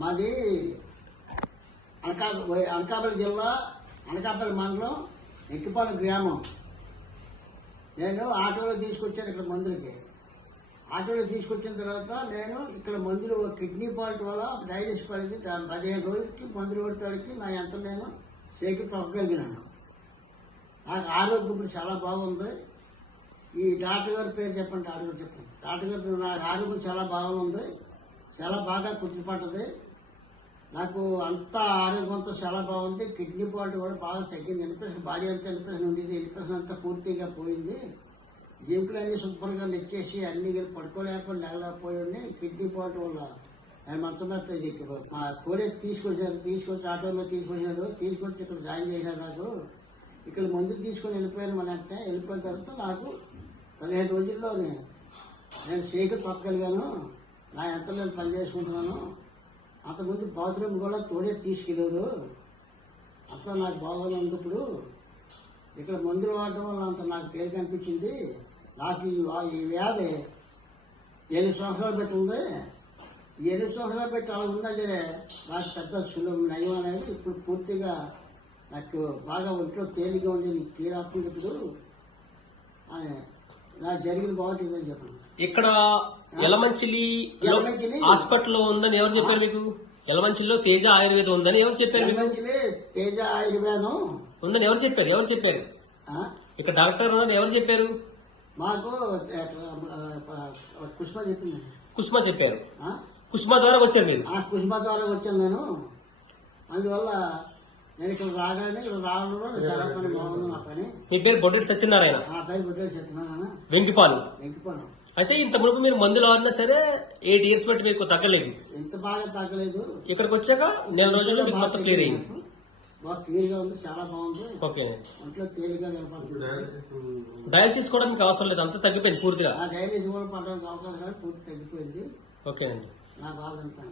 మాది అనకాపల్లి జిల్లా అనకాపల్లి మండలం ఎక్కిపాలెం గ్రామం. నేను ఆటోలో తీసుకొచ్చాను ఇక్కడ మందులకి. ఆటోలో తీసుకొచ్చిన తర్వాత నేను ఇక్కడ మందులు కిడ్నీ ఫాల్ట్ వల్ల డయాలిసిస్ పడింది. 15 రోజులకి మందులు కొడతానికి నా ఎంత నేను సేకి తగ్గలిగినాను. నాకు ఆరోగ్యం ఇప్పుడు చాలా బాగుంది. ఈ డాక్టర్ గారి పేరు చెప్పండి. డాక్టర్ గారు చెప్పండి. డాక్టర్ గారు నాకు ఆరోగ్యం చాలా బాగుంది, చాలా బాగా కుదిరిపడ్డది. నాకు అంతా ఆరోగ్యంతో చాలా బాగుంది. కిడ్నీ ఫాల్ట్ కూడా బాగా తగ్గింది. ఇన్ఫెక్షన్ బాడీ అంతా ఇన్ఫెక్షన్ ఉండేది. ఇన్ఫెక్షన్ అంతా పూర్తిగా పోయింది. జింకులు అన్ని శుభ్రంగా నెచ్చేసి అన్ని పడుకోలేకపోయి నెగలేకపోయి కిడ్నీ ఫాల్ట్ వల్ల ఆయన మంచం మీద మా కోడే తీసుకొచ్చి ఆటోలో తీసుకొచ్చి ఇక్కడ జాయిన్ చేశారు. నాకు ఇక్కడ మందులు తీసుకొని వెళ్ళిపోయాను. మన అంటే వెళ్ళిపోయిన తర్వాత నాకు 15 రోజుల్లో నేను షేక్ తొక్కగలిగాను. నా ఎంత నేను పని చేసుకుంటున్నాను. అంతకుముందు బాత్రూమ్ కూడా తోడే తీసుకెళ్ళారు. అంతా నాకు బాగుంది. ఇప్పుడు ఇక్కడ మందులు వాడటం వల్ల అంత నాకు తేలిక అనిపించింది. నాకు ఈ వ్యాధి 8 సంవత్సరాలు పెట్టి ఉంది. 8 సంవత్సరాలు పెట్టి అలా ఉన్నా సరే నాకు పెద్ద సులభం నయం అనేది ఇప్పుడు పూర్తిగా నాకు బాగా ఒంట్లో తేలిగా ఉండి నీకు తీరాస్తుంది. ఇప్పుడు నాకు జరిగిన బాగుంటుందని చెప్పండి. ఇక్కడ యలమంచిలి హాస్పిటల్ ఉందని ఎవరు చెప్పారు మీకు? యలమంచిలిలో తేజ ఆయుర్వేదం ఉందని ఎవరు చెప్పారు? యలమంచిలి తేజ ఆయుర్వేదం ఉందని ఎవరు చెప్పారు? ఇక్కడ డాక్టర్ ఉందని ఎవరు చెప్పారు? మాకు కుష్మ చెప్పింది. కుష్మ చెప్పారు. కుష్మ ద్వారా వచ్చారు మీరు? కుష్మ ద్వారా వచ్చాను నేను. అందువల్ల నేను ఇక్కడ రాగానే ఇక్కడ రావడంలో చాలా పని బాగుంది. నా పని. మీ పేరు బొడ్డెటి సత్యనారాయణ? బొడ్డెటి సత్యనారాయణ, వెంకిపాలెం. అయితే ఇంత మునుపు మీరు మందులు వాడినా సరే 8 ఇయర్స్ బట్టి మీకు తగ్గలేదు? ఇంత బాగా తగ్గలేదు. ఇక్కడికి వచ్చాక 4 రోజుల్లో మీకు మొత్తం క్లియర్ అయింది. బాగా క్లియర్ గా ఉంది, చాలా బాగుంది. ఓకే. ఒంట్లో తేలిగా కనపడుతుంది. డయాలసిస్ కూడా మీకు అవసరం లేదు, అంతా తగ్గిపోయింది పూర్తిగా? డయాలసిస్ కూడా పడడానికి అవకాశం పూర్తి తగ్గిపోయింది. ఓకేనండి. నా బాధ అంతా